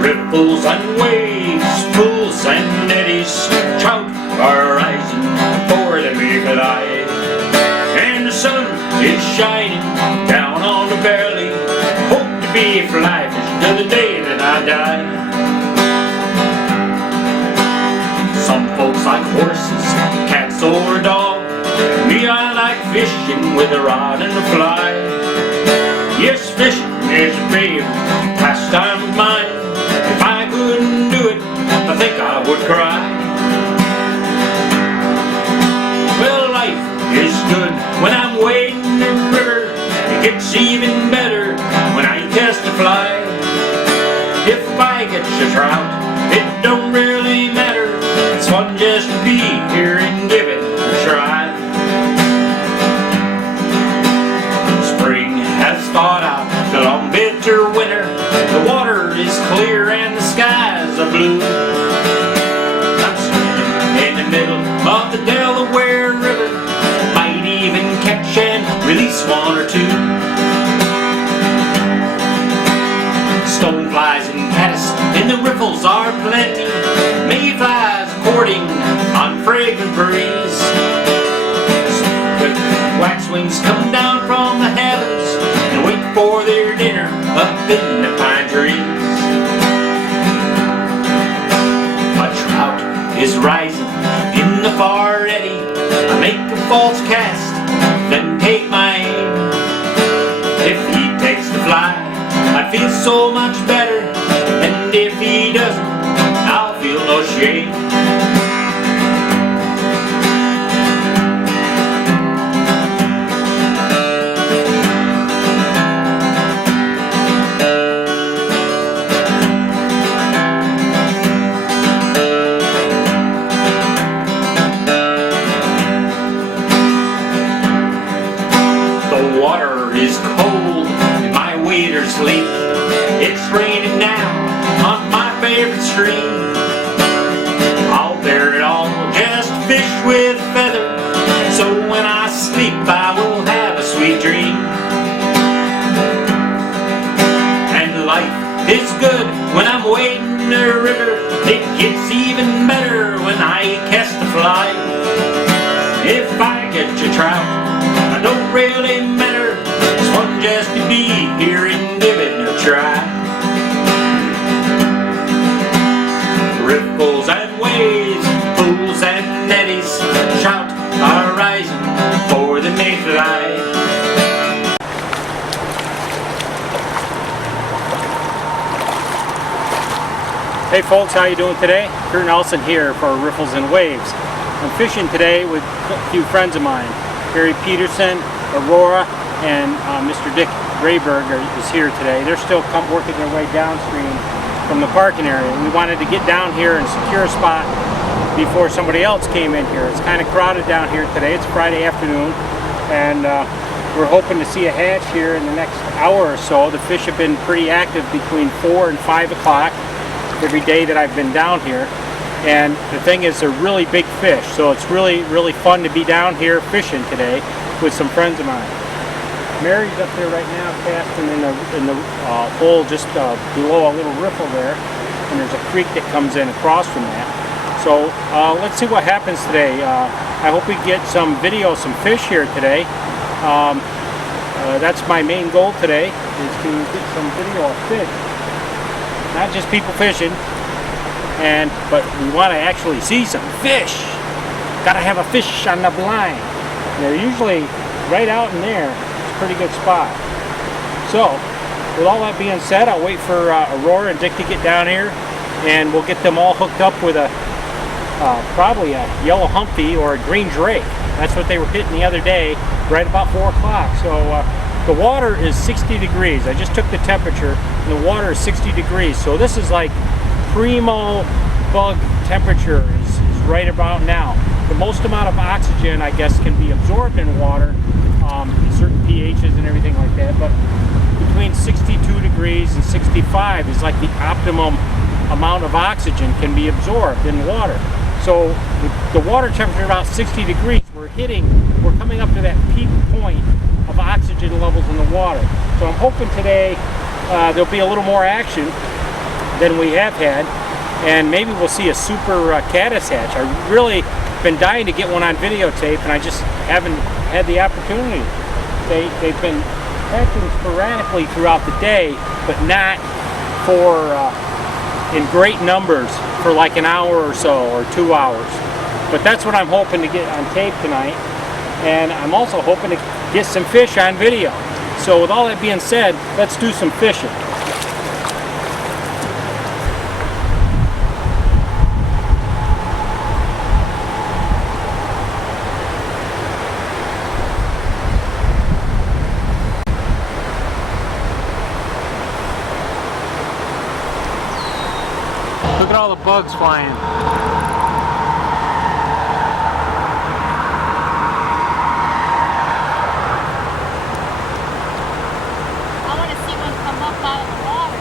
Ripples and waves, pools and eddies, trout are rising for the naked eye. And the sun is shining down on the valley. Hope to be for life till the day that I die. Some folks like horses, cats or dogs. Me, I like fishing with a rod and a fly. Yes, fishing is a favorite pastime of mine. If I couldn't do it, I think I would cry. Well, life is good when I'm wading the river. It gets even better when I cast a fly. If I catch a trout, it don't really matter. It's fun just to be here and give it a try. Spring has thawed out the long bitter winter. The water is clear and the skies are blue. I'm swimming in the middle of the Delaware River. Might even catch and release one or two. Stoneflies and caddis in the riffles are plenty. Mayflies courting on fragrant breeze. Quick waxwings come down from the heavens and wait for their dinner up in the pine trees. A trout is rising in the far eddy. I make a false cast, then take my aim. If he takes the fly, I feel so much better, and if he doesn't, I'll feel no shame. The water is cold and my waders leak. It's raining now on my favorite stream. I'll bear it all, just fish with feather, so when I sleep I will have a sweet dream. And life is good when I'm wading the river. It gets even better when I cast the fly. If I catch a trout, I don't really matter. It's fun just to be here and give it a try. Ripples and waves, pools and eddies, trout are rising for the mayfly. Hey folks, how you doing today? Kurt Nelson here for Riffles and Waves. I'm fishing today with a few friends of mine. Harry Peterson, Aurora, and Mr. Dick Rayberg is here today. They're still working their way downstream from the parking area. We wanted to get down here and secure a spot before somebody else came in here. It's kind of crowded down here today. It's Friday afternoon, and we're hoping to see a hatch here in the next hour or so. The fish have been pretty active between 4 and 5 o'clock every day that I've been down here. And the thing is, they're really big fish, so it's really fun to be down here fishing today with some friends of mine. Mary's up there right now casting in the hole just below a little riffle there, and there's a creek that comes in across from that. So let's see what happens today. I hope we get some video, some fish here today. That's my main goal today, is to get some video of fish. Not just people fishing, but we want to actually see some fish. Gotta have a fish on the blind. They're usually right out in there. It's a pretty good spot. So, with all that being said, I'll wait for Aurora and Dick to get down here, and we'll get them all hooked up with probably a yellow humpy or a green drake. That's what they were hitting the other day, right about 4 o'clock. So the water is 60 degrees. I just took the temperature, and the water is 60 degrees. So this is like primo bug temperature is right about now. The most amount of oxygen, I guess, can be absorbed in water, certain pHs and everything like that, but between 62 degrees and 65 is like the optimum amount of oxygen can be absorbed in water. So the water temperature about 60 degrees, we're coming up to that peak point of oxygen levels in the water. So I'm hoping today there'll be a little more action. than we have had, and maybe we'll see a super caddis hatch. I really been dying to get one on videotape, and I just haven't had the opportunity. They've been hatching sporadically throughout the day, but not for in great numbers for like an hour or so, or 2 hours. But that's what I'm hoping to get on tape tonight, and I'm also hoping to get some fish on video. So with all that being said, let's do some fishing. Look at all the bugs flying. I want to see one come up out of the water.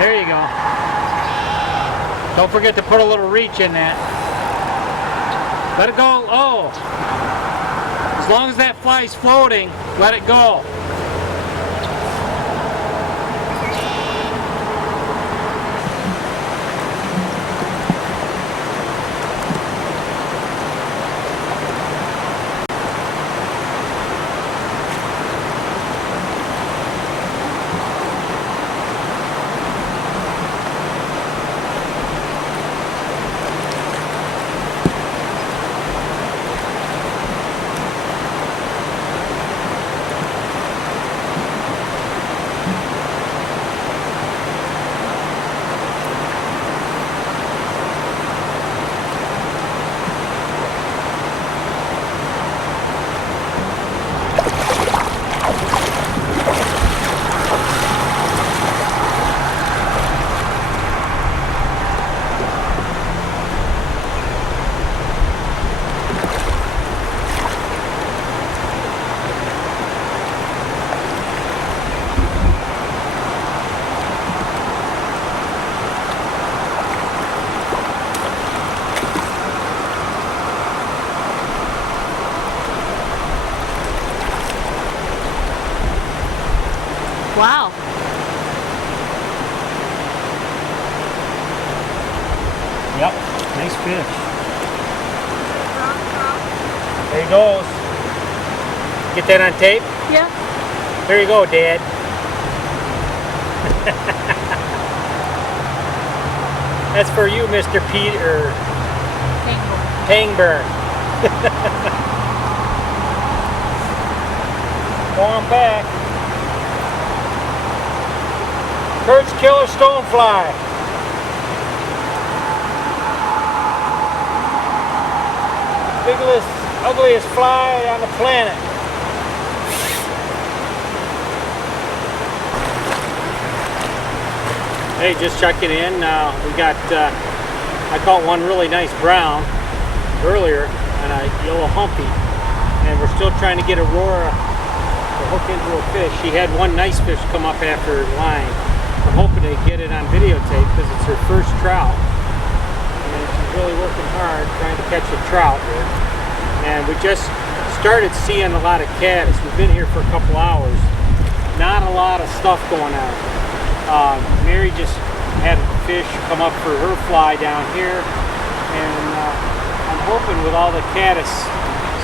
There you go. Don't forget to put a little reach in that. Let it go. Oh. As long as that fly's floating, let it go. Wow. Yep, nice fish. There he goes. Get that on tape? Yeah. There you go, Dad. That's for you, Mr. Peter Pangburn. Go on back. Kurt's killer stonefly. Biggest, ugliest fly on the planet. Hey, just checking in. We got, I caught one really nice brown earlier and a yellow humpy. And we're still trying to get Aurora to hook into a fish. She had one nice fish come up after her line. I'm hoping to get it on videotape because it's her first trout. And she's really working hard trying to catch a trout here. And we just started seeing a lot of caddis. We've been here for a couple hours. Not a lot of stuff going on. Mary just had a fish come up for her fly down here. And I'm hoping with all the caddis,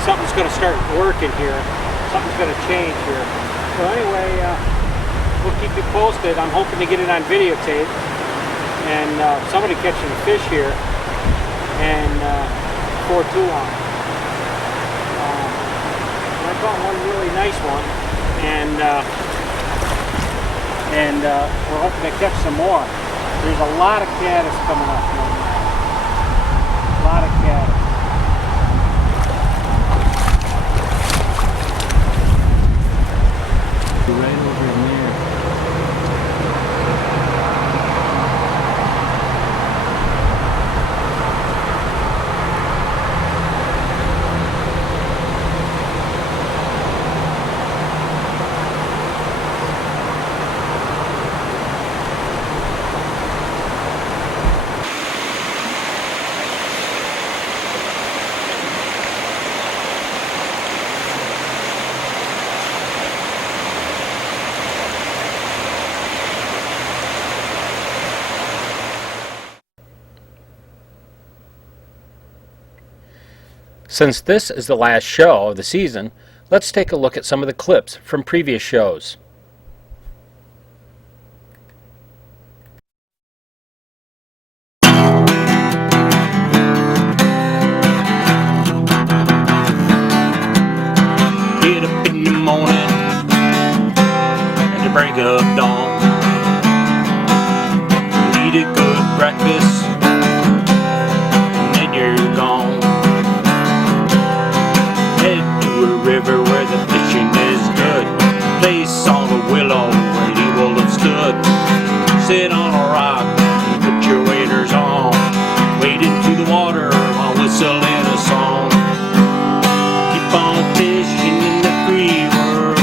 something's going to start working here. Something's going to change here. So anyway, we'll keep you posted. I'm hoping to get it on videotape and somebody catching a fish here and before too long. I caught one really nice one and we're hoping to catch some more. There's a lot of caddis coming up right now. A lot of caddis. Right over there. Since this is the last show of the season, let's take a look at some of the clips from previous shows. Get up in the morning at the break of dawn. Eat a good breakfast, and then you're gone. Head to a river where the fishing is good. Place on a willow where he will have stood. Sit on a rock and put your waders on. Wade into the water while whistling a song. Keep on fishing in the free world.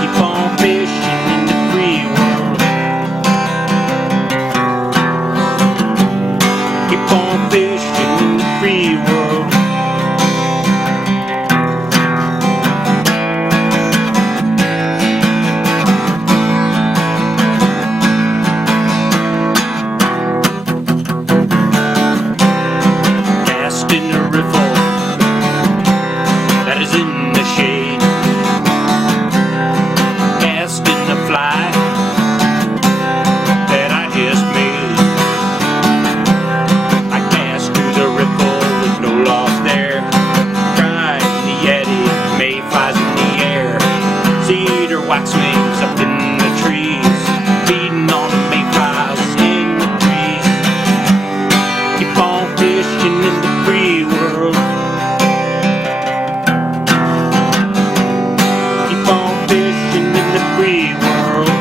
Keep on fishing in the free world. Keep on fishing in the free world. Cast in a riffle that is in the shade. Cast in the fly that I just made. I cast through the ripple with no loss there. Try the yeti, mayflies in the air. Cedar waxwings up in the trees, feeding on the mayflies in the trees. Keep on fishing in the free world. Keep on fishing in the free world.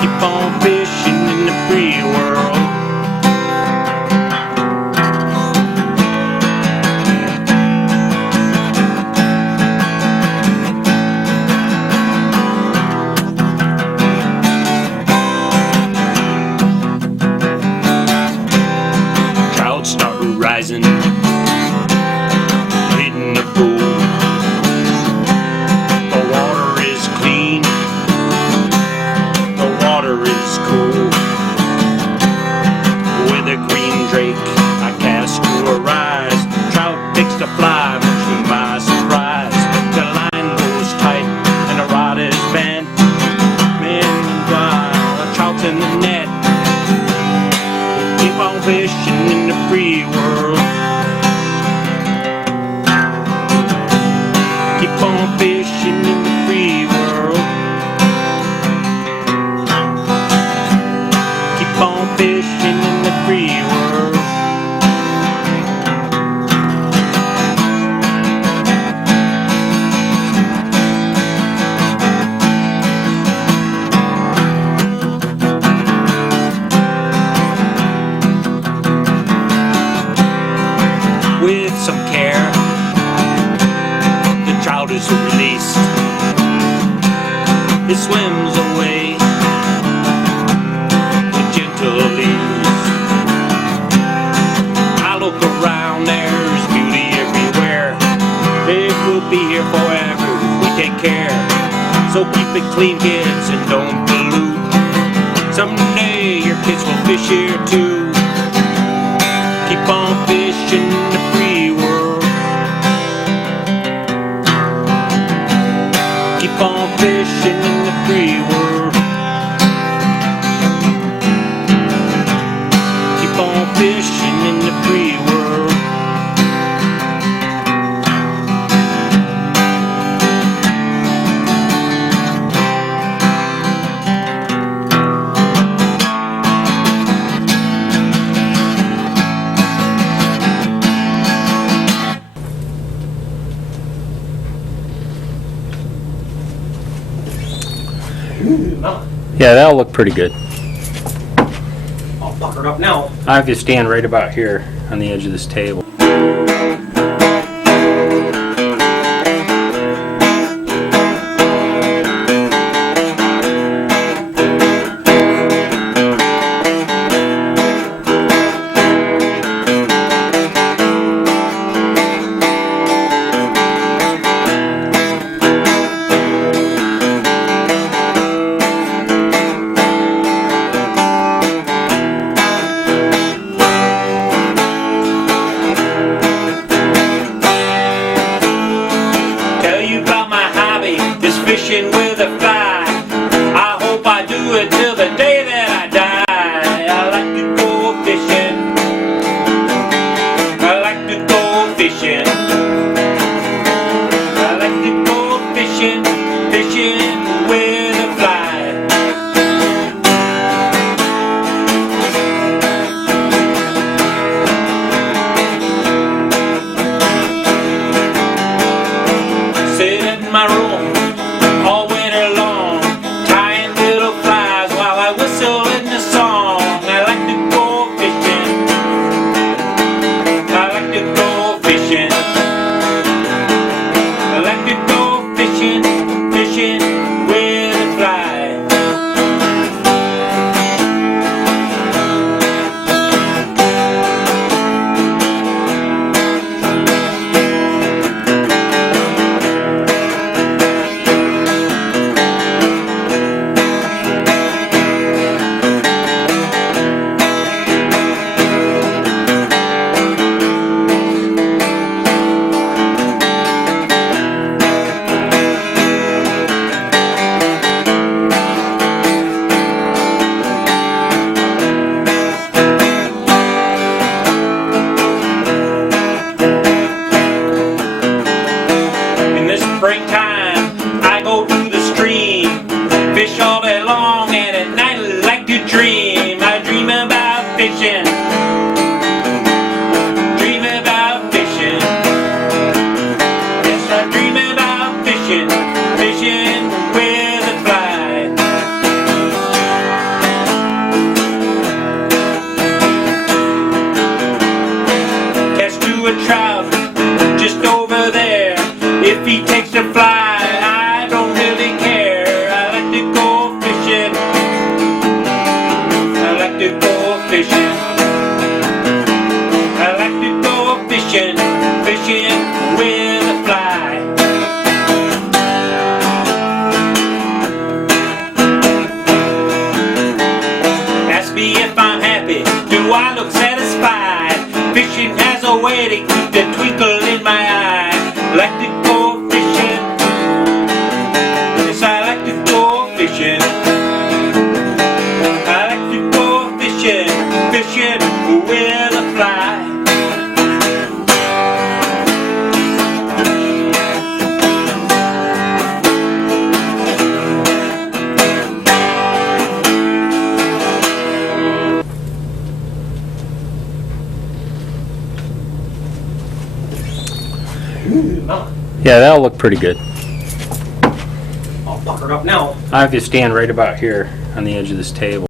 Keep on fishing in the free world. Trout start rising in the pool. The water is clean. The water is cool. With a green drake, I cast to a rise. Trout picks the fly, much to my surprise. The line goes tight and the rod is bent. Meanwhile, a trout's in the net. Keep on fishing in the free world. Keep on fishing in the free world. Keep on fishing in the free world. With some care, the trout is released. It swims away with gentle ease. I look around, there's beauty everywhere. It will be here forever if we take care. So keep it clean, kids, and don't pollute. Someday your kids will fish here too. Keep on fishing in the free world. Keep on fishing in the free world. Keep on fishing in the free world. Yeah, that'll look pretty good. All puckered up now. I have you stand right about here on the edge of this table. fishing with a fly. I hope I do it till the day that I die. I like to go fishing. I like to go fishing. I like to go fishing, fishing with a fly. Sit in my room all winter long, tying little flies while I whistle in the song. I like to go fishing. I like to go fishing. I like to go fishing, fishing with a fly. In the springtime, I go to the stream, fish all day long, and at night I like to dream. I dream about fishing, dream about fishing. Yes, I dream about fishing, fishing with a fly. Cast to a trout just over there. If he takes a fly, I don't really care. I like to go fishing. I like to go fishing. I like to go fishing, fishing with a fly. Ask me if I'm happy. Do I look satisfied? Fishing has a way to keep the twinkle in my eye. Like to go fishing. Yes, I like to go fishing. I like to go fishing, fishing with a fly. Yeah, that'll look pretty good. All puckered up now. I have to stand right about here on the edge of this table.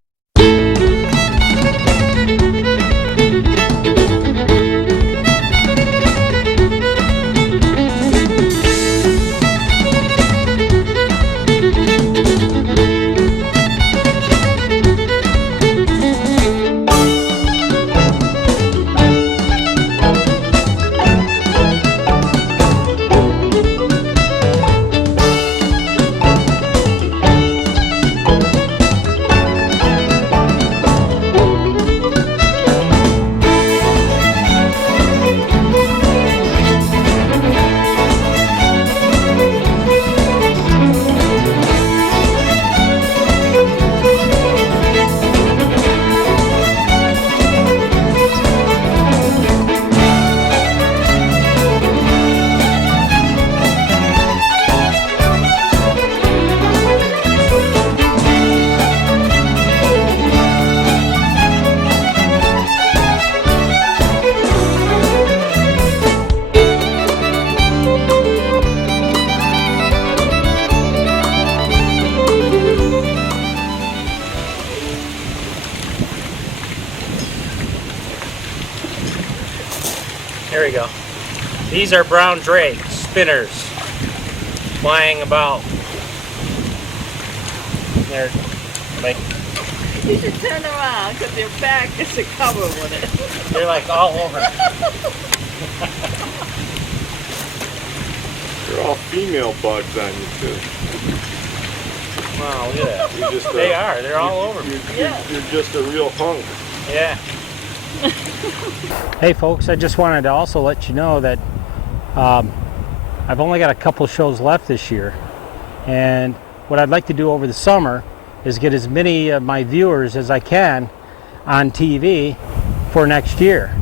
There we go. These are brown drake spinners flying about. They're like, You should turn around because your back is covered with it. they're like all over. They're all female bugs on you too. Wow, look at that. You're just They are. They're all over me. You're just a real hunk. Yeah. Hey folks, I just wanted to also let you know that I've only got a couple shows left this year, And what I'd like to do over the summer is get as many of my viewers as I can on TV for next year.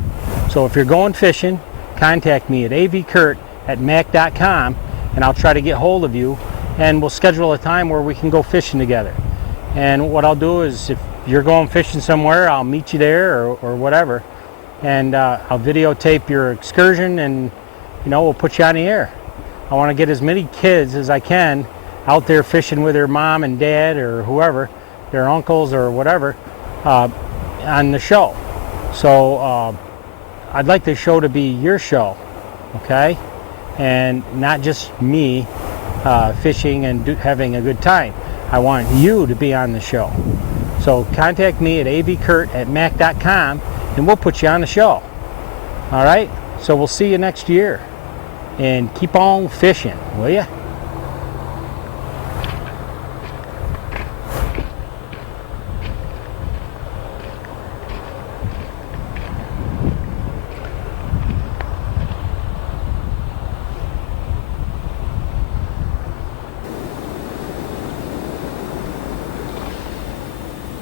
So if you're going fishing, contact me at avkurt@mac.com and I'll try to get hold of you, and we'll schedule a time where we can go fishing together. And what I'll do is, if you're going fishing somewhere, I'll meet you there or whatever, and I'll videotape your excursion, and we'll put you on the air. I want to get as many kids as I can out there fishing with their mom and dad or whoever, their uncles or whatever, on the show. So I'd like the show to be your show, okay? And not just me fishing and having a good time. I want you to be on the show. So contact me at avkurt@mac.com and we'll put you on the show. All right? So we'll see you next year. And keep on fishing, will ya?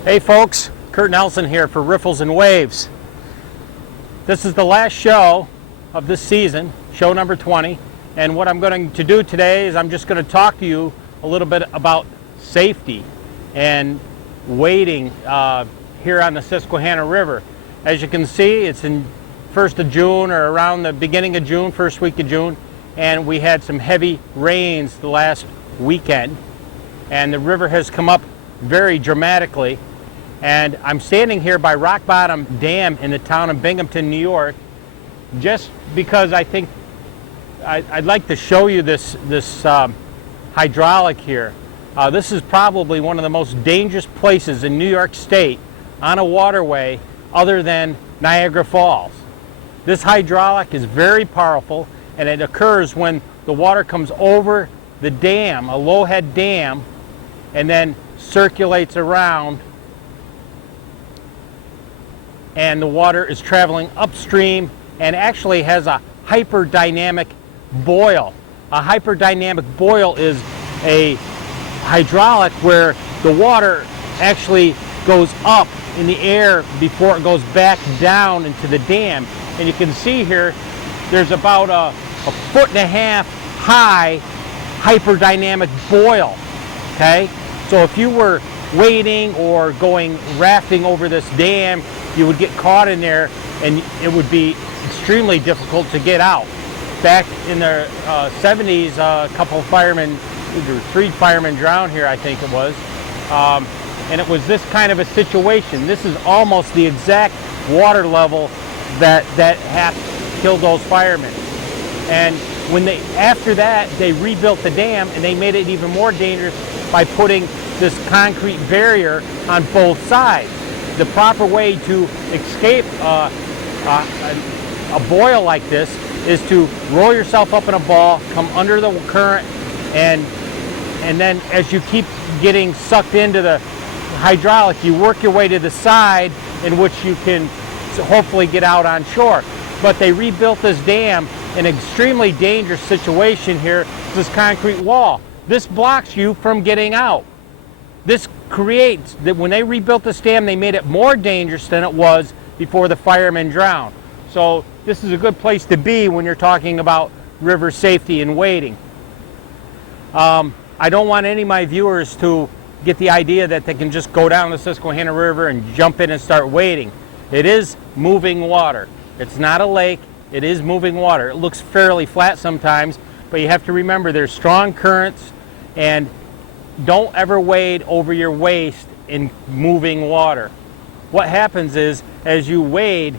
Hey folks, Kurt Nelson here for Riffles and Waves. This is the last show of this season, show number 20, and what I'm going to do today is I'm just going to talk to you a little bit about safety and wading here on the Susquehanna River. As you can see, it's in 1st of June or around the beginning of June, first week of June, and we had some heavy rains the last weekend, and the river has come up very dramatically. And I'm standing here by Rock Bottom Dam in the town of Binghamton, New York, just because I think I'd like to show you this hydraulic here. This is probably one of the most dangerous places in New York State on a waterway other than Niagara Falls. This hydraulic is very powerful, and it occurs when the water comes over the dam, a low-head dam, and then circulates around, and the water is traveling upstream and actually has a hyperdynamic boil. A hyperdynamic boil is a hydraulic where the water actually goes up in the air before it goes back down into the dam. And you can see here, there's about a 1.5 foot high hyperdynamic boil, okay? So if you were wading or going rafting over this dam, you would get caught in there and it would be extremely difficult to get out. Back in the 70s, a couple of firemen, either 3 firemen drowned here, I think it was. And it was this kind of a situation. This is almost the exact water level that killed those firemen. And after that, they rebuilt the dam and they made it even more dangerous by putting this concrete barrier on both sides. The proper way to escape a boil like this is to roll yourself up in a ball, come under the current, and then as you keep getting sucked into the hydraulic, you work your way to the side in which you can hopefully get out on shore. But they rebuilt this dam in an extremely dangerous situation here, this concrete wall. This blocks you from getting out. This creates that when they rebuilt this dam, they made it more dangerous than it was before the firemen drowned. So this is a good place to be when you're talking about river safety and wading. I don't want any of my viewers to get the idea that they can just go down the Susquehanna River and jump in and start wading. It is moving water. It's not a lake, it is moving water. It looks fairly flat sometimes, but you have to remember there's strong currents, and don't ever wade over your waist in moving water. What happens is, as you wade,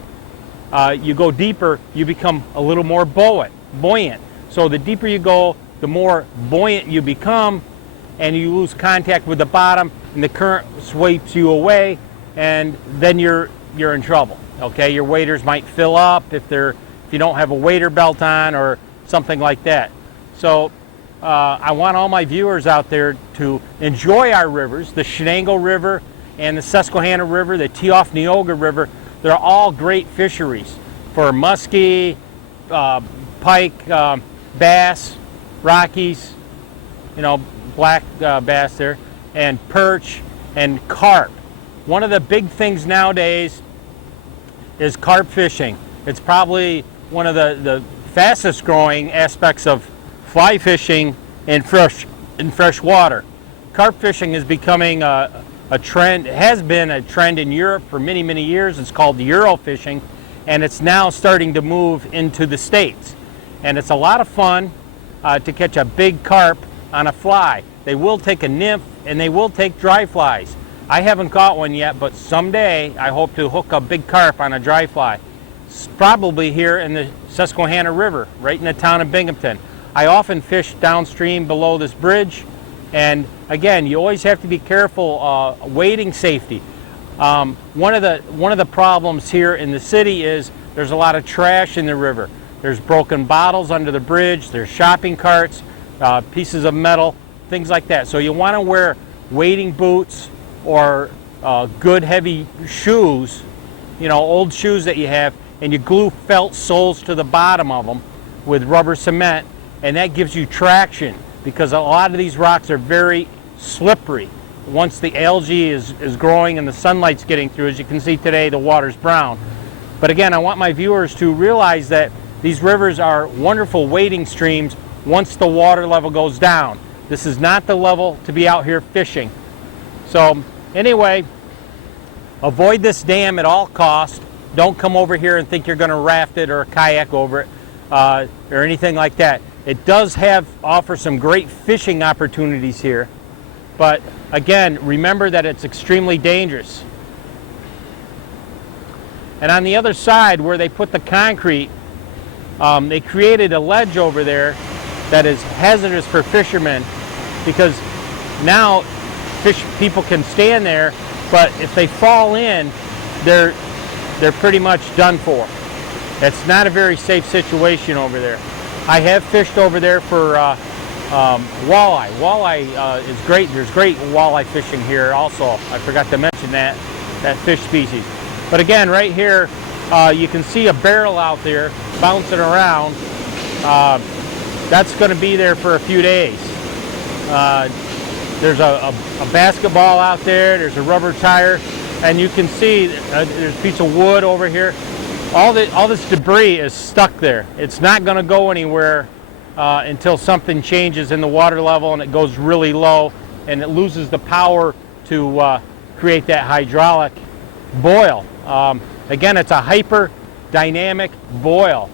you go deeper, you become a little more buoyant. So the deeper you go, the more buoyant you become, and you lose contact with the bottom, and the current sweeps you away, and then you're in trouble. Okay, your waders might fill up if you don't have a wader belt on or something like that. So I want all my viewers out there to enjoy our rivers, the Shenango River and the Susquehanna River, the Neoga River. They're all great fisheries for muskie, pike, bass, Rockies, black bass there, and perch and carp. One of the big things nowadays is carp fishing. It's probably one of the fastest growing aspects of fly fishing in fresh water. Carp fishing is becoming a trend. It has been a trend in Europe for many, many years. It's called Euro fishing, and it's now starting to move into the States. And it's a lot of fun to catch a big carp on a fly. They will take a nymph and they will take dry flies. I haven't caught one yet, but someday I hope to hook a big carp on a dry fly. It's probably here in the Susquehanna River, right in the town of Binghamton. I often fish downstream below this bridge, and again, you always have to be careful wading safety. One of the problems here in the city is there's a lot of trash in the river. There's broken bottles under the bridge, there's shopping carts, pieces of metal, things like that. So you want to wear wading boots or good heavy shoes, you know, old shoes that you have, and you glue felt soles to the bottom of them with rubber cement, and that gives you traction, because a lot of these rocks are very slippery. Once the algae is growing and the sunlight's getting through, as you can see today, the water's brown. But again, I want my viewers to realize that these rivers are wonderful wading streams once the water level goes down. This is not the level to be out here fishing. So anyway, avoid this dam at all costs. Don't come over here and think you're going to raft it or kayak over it or anything like that. It does offer some great fishing opportunities here, but again, remember that it's extremely dangerous. And on the other side, where they put the concrete, they created a ledge over there that is hazardous for fishermen, because now people can stand there, but if they fall in, they're pretty much done for. It's not a very safe situation over there. I have fished over there for walleye. Walleye is great. There's great walleye fishing here also. I forgot to mention that fish species. But again, right here, you can see a barrel out there bouncing around. That's going to be there for a few days. There's a basketball out there. There's a rubber tire, and you can see there's a piece of wood over here. All this debris is stuck there. It's not going to go anywhere until something changes in the water level and it goes really low and it loses the power to create that hydraulic boil. Again, it's a hyper dynamic boil.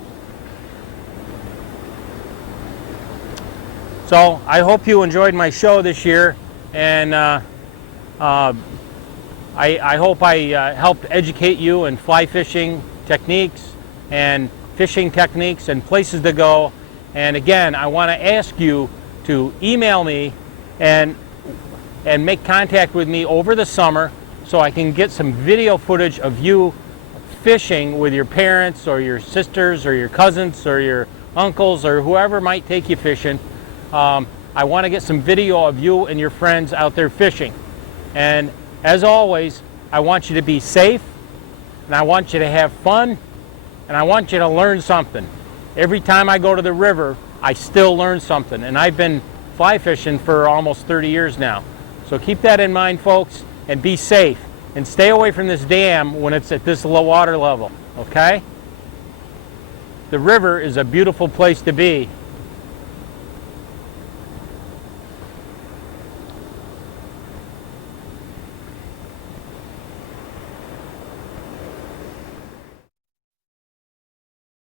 So I hope you enjoyed my show this year, and I hope I helped educate you in fly fishing techniques and fishing techniques and places to go. And again, I want to ask you to email me and make contact with me over the summer so I can get some video footage of you fishing with your parents or your sisters or your cousins or your uncles or whoever might take you fishing. I want to get some video of you and your friends out there fishing. And as always, I want you to be safe, and I want you to have fun, and I want you to learn something. Every time I go to the river, I still learn something, and I've been fly fishing for almost 30 years now. So keep that in mind, folks, and be safe, and stay away from this dam when it's at this low water level, okay? The river is a beautiful place to be.